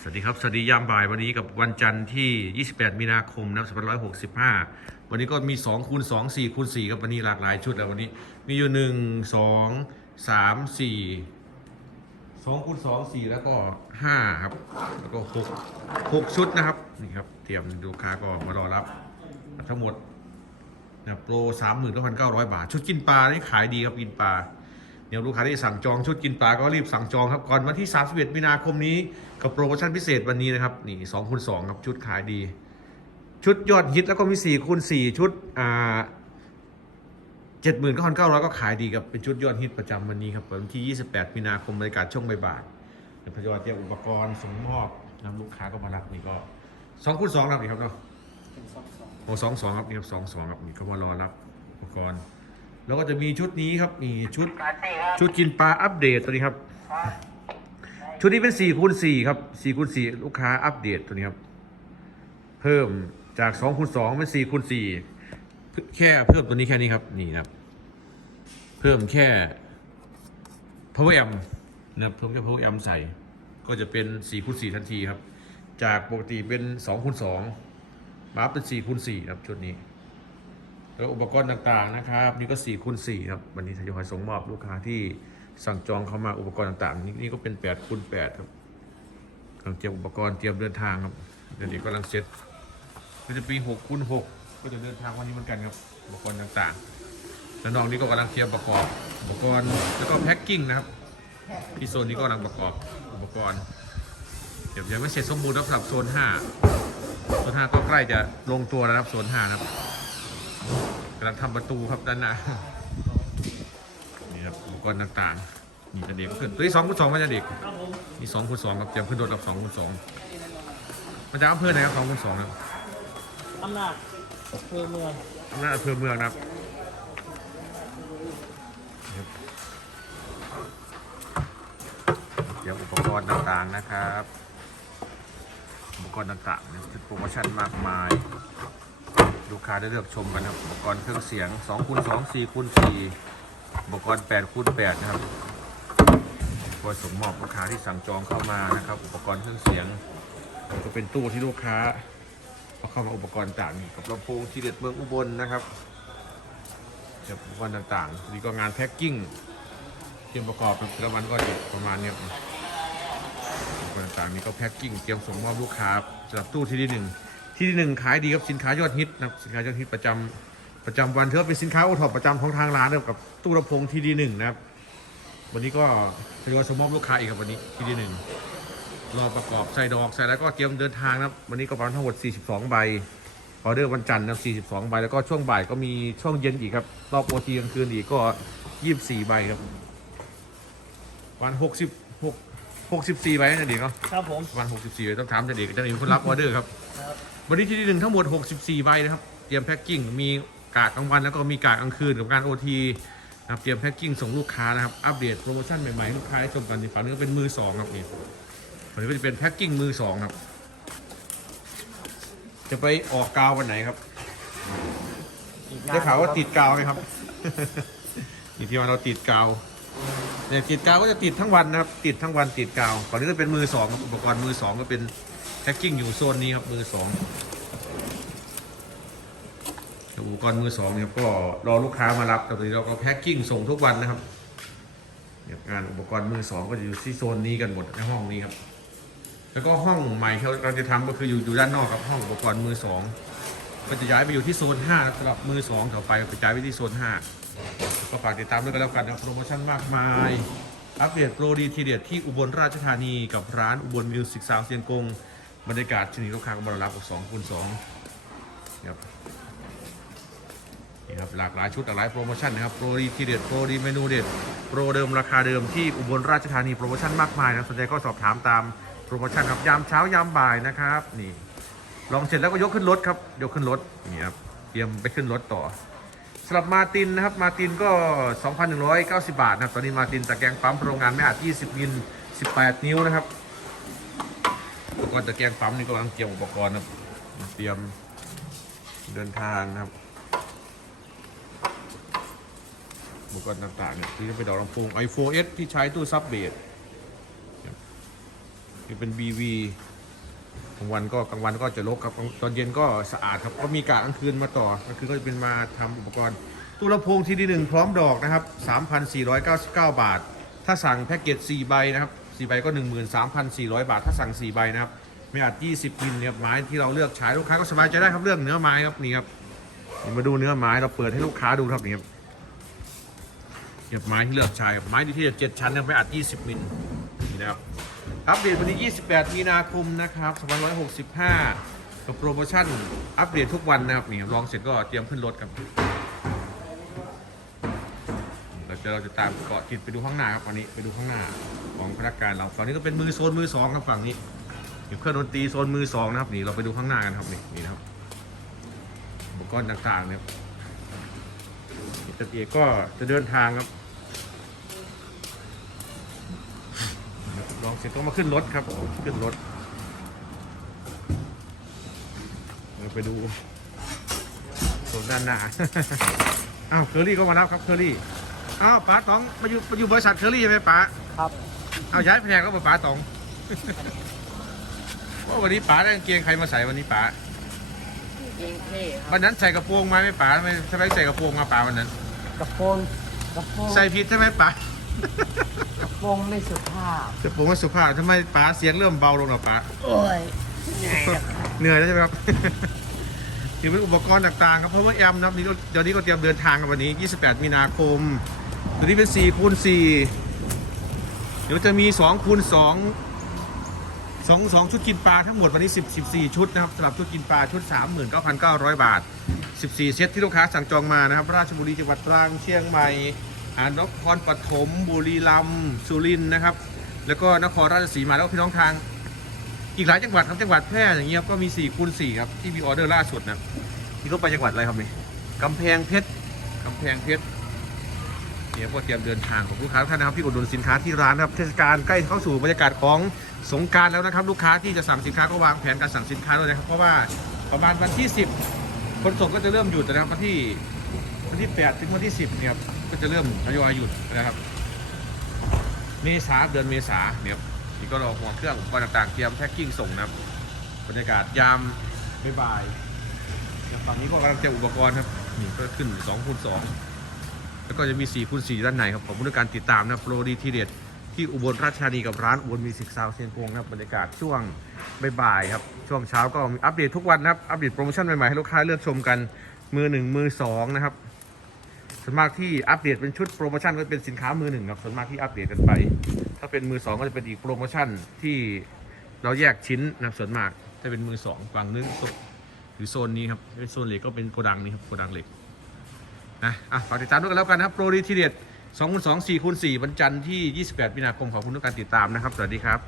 สวัสดีครับ สวัสดียามบ่ายวันนี้กับวันจันทร์ที่ 28 มีนาคมนะครับ2565 วันนี้ก็มี2คูณ2 4คูณ4ครับวันนี้หลากหลายชุดแล้ววันนี้มีอยู่ 1 2 3 4 2คูณ2 4 แล้วก็ 5 ครับ แล้วก็ 6 6 ชุดนะครับ นี่ครับ เตรียมลูกค้าก็มารอรับ ทั้งหมดนะโปร 39,900 บาท ชุดกินปลานี่ขายดีครับกินปลา เดี๋ยวลูกค้าที่สั่งจองชุดกินปลาก็รีบสั่งจองครับก่อนวันที่ 31 มีนาคมนี้กับโปรโมชั่นพิเศษวันนี้นะครับนี่2คูณ2ครับชุดขายดี ชุดยอดฮิตแล้วก็มี4คูณ4ชุดอ่า79,900ก็ขายดีครับเป็นชุดยอดฮิตประจำวันนี้ครับวันที่ 28 มีนาคมบรรยากาศช่วงบ่ายๆเดี๋ยวพยอยเตรียมอุปกรณ์ส่งมอบนะลูกค้าก็มารับนี่ก็2คูณ2ครับนี่ครับเนาะโอ้สองสองครับนี่ครับสองสองครับนี่ก็มารอรับอุปกรณ์ แล้วก็จะมีชุดนี้ครับนี่ชุดชุดกินปลาอัปเดตตัวนี้ครับ ชุดนี้เป็น4คูณ4ครับ4คูณ4ลูกค้าอัปเดตตัวนี้ครับ เพิ่มจาก2คูณ2เป็น4คูณ4แค่เพิ่มตัวนี้แค่นี้ครับนี่นะครับ เพิ่มแค่ power amp นะครับเพิ่มแค่ power amp ใส่ ก็จะเป็น4คูณ4ทันทีครับ จากปกติเป็น2คูณ2มาเป็น4คูณ4ครับชุดนี้ แล้วอุปกรณ์ต่างๆนะครับ นี่ก็4คูณ4ครับวันนี้ทยอยส่งมอบลูกค้าที่สั่งจองเข้ามาอุปกรณ์ต่างๆ นี่นี่ก็เป็น8คูณ8ครับกำลังเตรียมอุปกรณ์เตรียมเดินทางครับเดี๋ยวนี้กำลังเซ็ตก็จะปี6คูณ6ก็จะเดินทางวันนี้เหมือนกันครับอุปกรณ์ต่างๆแล้วน้องนี่ก็กำลังเตรียมประกอบอุปกรณ์แล้วก็แพ็คกิ้งนะครับที่โซนนี้ก็กำลังประกอบอุปกรณ์เดี๋ยวยังไม่เสร็จสมบูรณ์ครับสำหรับโซน5โซนห้าก็ใกล้จะลงตัวแล้วครับโซนห้านะครับ กำลังทำประตูครับด้านหน้านี่ครับอุปกรณ์ต่างๆนี่จะเด็กขึ้นตัวที่สองคูณสองก็จะเด็กนี่สองคูณสองครับเตรียมขึ้นรถกับสองคูณสองมาจากอำเภอไหนครับสองคูณสองครับอำนาจอำเภอเมืองอำนาจอำเภอเมืองนะครับเตรียมอุปกรณ์ต่างๆนะครับ อุปกรณ์ต่างๆเนี่ยชุดโปรโมชั่นมากมาย ลูกค้าได้เลือกชมกันนะครับอุปกรณ์เครื่องเสียง2คูณ2 4คูณ4อุปกรณ์8คูณ8นะครับพอส่งมอบลูกค้าที่สั่งจองเข้ามานะครับ อุปกรณ์เครื่องเสียงก็เป็นตู้ที่ลูกค้าเอาเข้ามาอุปกรณ์ต่างกับลำโพงทีเด็ดเมืองอุบลนะครับกับอุปกรณ์ต่างๆนี่ก็งานแพ็คกิ้งเตรียมประกอบแต่ละวันก็จะประมาณเนี้ยอุปกรณ์ต่างๆนี่ก็แพ็คกิ้งเตรียมส่งมอบลูกค้าสำหรับตู้ที่ที่หนึ่ง ที่ที่หนึ่งขายดีครับสินค้ายอดฮิตนะครับสินค้ายอดฮิตประจำประจำวันถือว่าเป็นสินค้าโอท็อปประจำของทางร้านนะครับกับตู้ลำโพงที่ดีหนึ่งนะครับ วันนี้ก็ทยอยส่งมอบลูกค้าอีกครับวันนี้ที่ดีหนึ่งรอประกอบใส่ดอกใส่แล้วก็เตรียมเดินทางนะครับ วันนี้ก็ประมาณทั้งหมด 42 ใบออเดอร์วันจันทร์นะครับ42 ใบแล้วก็ช่วงบ่ายก็มีช่วงเย็นอีกครับรอบโอทีกลางคืนอีกก็ 24 ใบครับวัน66 64 ใบนะเด็กเนาะครับผมประมาณ64เลยต้องถามเจะเด็กเจะมีคนรับออเดอร์ครับครับ วันนี้ที่หนึ่งทั้งหมด 64 ใบนะครับ เตรียมแพ็คกิ้ง มีกากกลางวันแล้วก็มีกากกลางคืนกับงาน OT นะครับ เตรียมแพ็คกิ้งส่งลูกค้านะครับ อัปเดตโปรโมชั่นใหม่ๆลูกค้าให้ชมกันในฝั่งนี้ก็เป็นมือสองครับนี่ฝั่งนี้ก็จะเป็นแพ็คกิ้งมือสองครับ จะไปออกกาววันไหนครับ ได้ข่าวว่าติดกาวไหมครับนี่ที่ว่าเราติดกาวเนี่ยติดกาวก็จะติดทั้งวันนะครับ ติดทั้งวันติดกาวก่อนนี้ก็เป็นมือสองอุปกรณ์มือสองก็เป็น แพ็คกิ้งอยู่โซนนี้ครับมือสองอุปกรณ์มือสองเนี่ยก็รอลูกค้ามารับแต่ตอนนี้เราก็แพ็คกิ้งส่งทุกวันนะครับเนี่ยงานอุปกรณ์มือสองก็จะอยู่ที่โซนนี้กันหมดในห้องนี้ครับ แล้วก็ห้องใหม่ที่เราจะทำก็คืออยู่อยู่ด้านนอกครับห้องอุปกรณ์มือสองก็จะย้ายไปอยู่ที่โซน5สำหรับมือ2ต่อไปก็จะย้ายไปที่โซน5ก็ฝากติดตามด้วยกันแล้วกันนะครับโปรโมชั่นมากมาย อัปเดตโปรดีทีเด็ดที่อุบลราชธานีกับร้านอุบลมิวสิกซาวเซียงกง บรรยากาศชนิดลูกค้าก็มารับกับ2คูณ2ครับนี่ครับหลากหลายชุดหลากหลายโปรโมชั่นนะครับโปรดีทีเด็ดโปรดีเมนูเด็ดโปรเดิมราคาเดิมที่อุบลราชธานีโปรโมชั่นมากมายนะสนใจก็สอบถามตามโปรโมชั่นครับยามเช้ายามบ่ายนะครับนี่ลองเสร็จแล้วก็ยกขึ้นรถครับยกขึ้นรถนี่ครับเตรียมไปขึ้นรถต่อสำหรับมาตินนะครับมาตินก็ 2,190 บาทนะครับตอนนี้มาตินตะแกงปั๊มโรงงานไม่อาจ20มิล18 นิ้วนะครับ กรณ์ตะแกรงปั๊มนี่ก็กำลังเตรียมอุปกรณ์นะครับ เตรียมเดินทางนะครับ อุปกรณ์ต่างๆเนี่ยที่จะไปดอกลำโพง i4S ที่ใช้ตู้ซับเบสนี่เป็น BV กลางวันก็กลางวันก็จะรกครับตอนเย็นก็สะอาดครับก็มีกากลางคืนมาต่อกลางคืนก็จะเป็นมาทำอุปกรณ์ตู้ลำโพงทีดีหนึ่งพร้อมดอกนะครับ 3,499 บาท ถ้าสั่งแพ็กเกจ4ใบนะครับ 4ใบก็13,400บาทถ้าสั่ง4ใบนะครับไม่อาจ20มิลเนี่ยไม้ที่เราเลือกใช้ลูกค้าก็สบายใจได้ครับเรื่องเนื้อไม้ครับนี่ครับมาดูเนื้อไม้เราเปิดให้ลูกค้าดูครับนี่ครับนี่ครับไม้ที่เลือกใช้ครับไม้ที่จะเจ็ดชั้นเนี่ยไม่อาจ20มิลนี่นะครับอัปเดตวันนี้28 มีนาคมนะครับ2565 กับโปรโมชั่น อัปเดตทุกวันนะครับนี่ครับลองเสร็จก็เตรียมขึ้นรถครั บเราจะเราจะตามเกาะติดไปดูข้างหน้าครับวันนี้ไปดูข้างหน้าของพนักงานเราฝั่งนี้ก็เป็นมือโซนมือสองครับฝั่งนี้เครื่องดนตรีโซนมือสองนะครับนี่เราไปดูข้างหน้ากันครับนี่นี่นะครับอุปกรณ์ต่างๆเนี่ยจัดเอกก็จะเดินทางครับลองเสร็จก็มาขึ้นรถครับขึ้นรถเราไปดูโซนด้านหน้า อ้าวเคอรี่ก็มารับครับเคอรี่ อ้าวป๋าตองมาอยู่มาอยู่บริษัทเคอรี่ใช่ไหมป๋าครับเอาย้ายแผนกก็มาป๋าตองว่าวันนี้ป๋าได้กางเกงใครมาใส่วันนี้ป๋าเองเท่ควัรับนนั้นใส่กระโปรงมาไหมป๋าทำไมทำไมใส่กระโปรงมาป๋าวันนั้น กระโปรงกระโปรงใส่ผิดใช่ไหมป๋ากระโปรงไม่สุภาพกระโปรงว่าสุภาพทำไมป๋าเสียงเริ่มเบาลงหรอป๋า โอ้ยเหนื่อยครับเหนื่อยแล้วใช่ไหมครับ ถือเป็นอุปกรณ์ต่างๆครับ เพราะว่าแอมนะครับนี่ก็เดี๋ยวนี้ก็เตรียมเดินทางกันวันนี้ 28 มีนาคม ตัวนี้เป็น4คูณ4เดี๋ยวจะมี2คูณ2 2 2 ชุดกินปลาทั้งหมดวันนี้10 14 ชุดนะครับสำหรับชุดกินปลาชุด 39,900 บาท 14 เซตที่ลูกค้าสั่งจองมานะครับ ราชบุรีจังหวัดตรังเชียงใหม่อ่านครปฐมบุรีรัมย์สุรินทร์นะครับ แล้วก็นครราชสีมาแล้วก็พี่น้องทาง อีกหลายจังหวัดครับจังหวัดแพร่อย่างเงี้ยก็มี4คูณ4ครับที่มีออเดอร์ล่าสุดนะที่เขาไปจังหวัดอะไรครับนี่กำแพงเพชรกำแพงเพชร เนี่ยก็เตรียมเดินทางของลูกค้าท่านนะครับที่อุดหนุนสินค้าที่ร้านนะครับเทศกาลใกล้เข้าสู่บรรยากาศของสงการแล้วนะครับ ลูกค้าที่จะสั่งสินค้าก็วางแผนการสั่งสินค้าด้วยนะครับเพราะว่าประมาณวันที่ 10 คนส่งก็จะเริ่มหยุดนะครับวันที่วันที่8ถึงวันที่ 10เนี่ยก็จะเริ่มทยอยหยุดนะครับ เมษาเดือนเมษาเนี่ยนี่ก็รอหัวเครื่องอุปกรณ์ต่างๆเตรียมแพ็คกิ้งส่งนะครับบรรยากาศยามบ่ายๆแล้วฝั่งนี้ก็กำลังเตรียมอุปกรณ์ครับนี่ก็ขึ้น2คูณ2 แล้วก็จะมี4คูณ4ด้านในครับขอบคุณในการติดตามนะโปรดีทีเด็ดที่อุบลราชธานีกับร้านอุบลมิวสิกซาวเชียงกงนะครับบรรยากาศช่วงบ่ายๆครับช่วงเช้าก็มีอัปเดตทุกวันนะครับอัปเดตโปรโมชั่นใหม่ๆให้ลูกค้าเลือกชมกันมือหนึ่งมือสองนะครับส่วนมากที่อัปเดตเป็นชุดโปรโมชั่นก็เป็นสินค้ามือหนึ่งครับส่วนมากที่อัปเดตกันไป ถ้าเป็นมือสองก็จะเป็นอีกโปรโมชั่นที่เราแยกชิ้นนะส่วนมากถ้าเป็นมือสองฝั่งนึงหรือโซนนี้ครับโซนเหล็กก็เป็นโกดังนี้ครับโกดังเหล็ก นะอะฝากติดตามด้วยกันแล้วกันนะครับโปรดีทีเด็ด2คูณ2 4คูณ4วันจันทร์ที่ 28มีนาคมขอบคุณทุกการติดตามนะครับ สวัสดีครับ